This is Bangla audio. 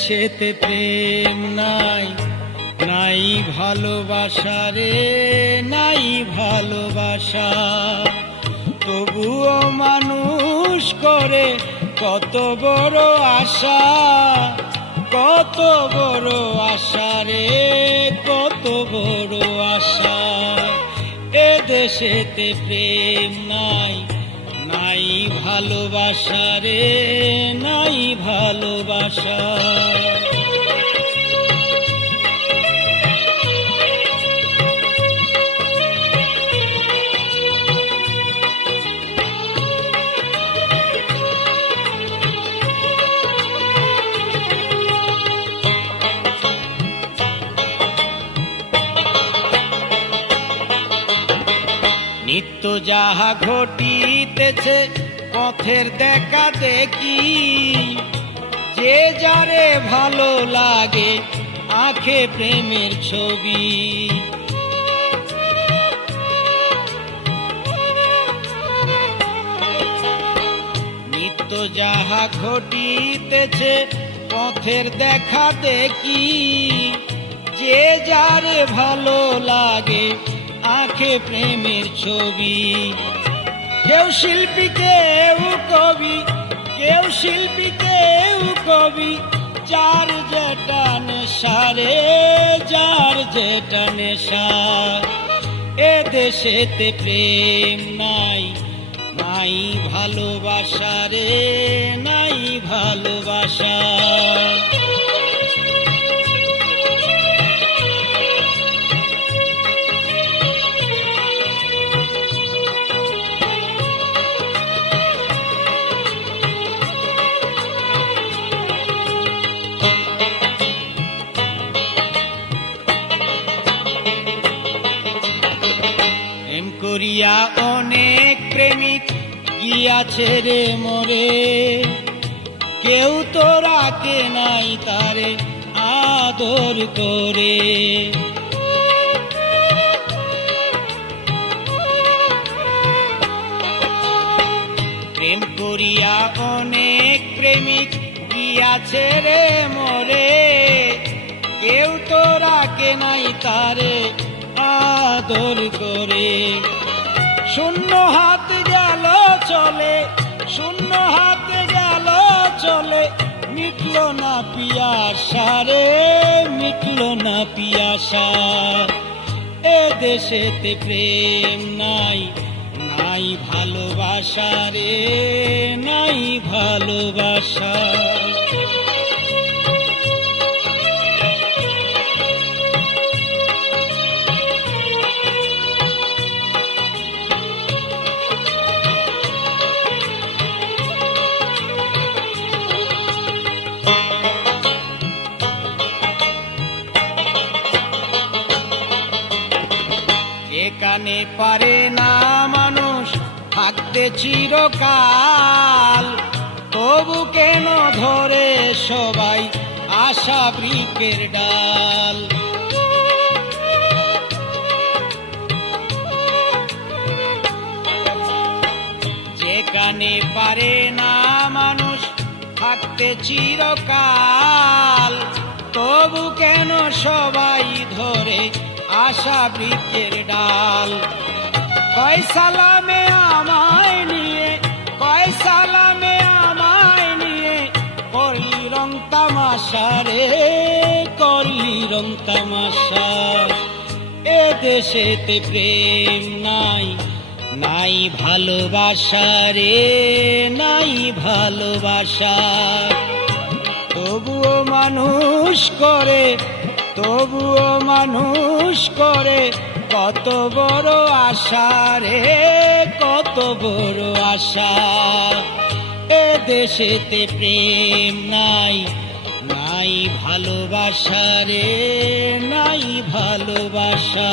দেশেতে প্রেম নাই, নাই ভালোবাসা রে, নাই ভালোবাসা। তবুও মানুষ করে কত বড় আশা, কত বড় আশা রে, কত বড় আশা। এ দেশেতে প্রেম নাই, নাই ভালোবাসা রে, নাই ভালোবাসা। নিত্য যাহা ঘটিতেছে পথের দেখা দেখি, যে যারে ভালো লাগে আঁখে প্রেমের ছবি। নিত্য যাহা ঘটিতেছে পথের দেখা দেখি, যে যারে ভালো লাগে আঁখে প্রেমের ছবি। কেউ শিল্পী কেউ কবি, কেউ শিল্পী কেউ কবি, যার যেটা নেশা রে, যার যেটা নেশা। এ দেশেতে প্রেম নাই, নাই ভালোবাসা রে, নাই ভালোবাসা। করিয়া অনেক প্রেমিক গিয়াছে রে মরে, কেউ তো রাখে নাই তারে আদর করে। প্রেম করিয়া অনেক প্রেমিক গিয়াছে রে মরে, কেউ তো রাখে নাই তারে আদর করে। শূন্য হাতে গেল চলে, শূন্য হাতে গেল চলে, মিটল না পিয়াসা রে, মিটল না পিয়াসা। এ দেশেতে প্রেম নাই, নাই ভালোবাসা রে, নাই ভালোবাসা। যেখানে পারে না মানুষ থাকতে চিরকাল, তবু কেন ধরে সবাই আশা বৃক্ষের ডাল। যেখানে পারে না মানুষ থাকতে চিরকাল, তবু কেন সবাই ধরে আশা বৃক্ষের ডাল। কয় সালামে আমায় নিয়ে, কয় সালামে আমায় নিয়ে, করলি রং তামাশা রে, করলি রং তামাশা। এ দেশেতে প্রেম নাই, নাই ভালোবাসা রে, নাই ভালোবাসা। তবুও মানুষ করে, তবুও মানুষ করে কত বড় আশা রে, কত বড় আশা। এ দেশেতে প্রেম নাই, নাই ভালোবাসা রে, নাই ভালোবাসা।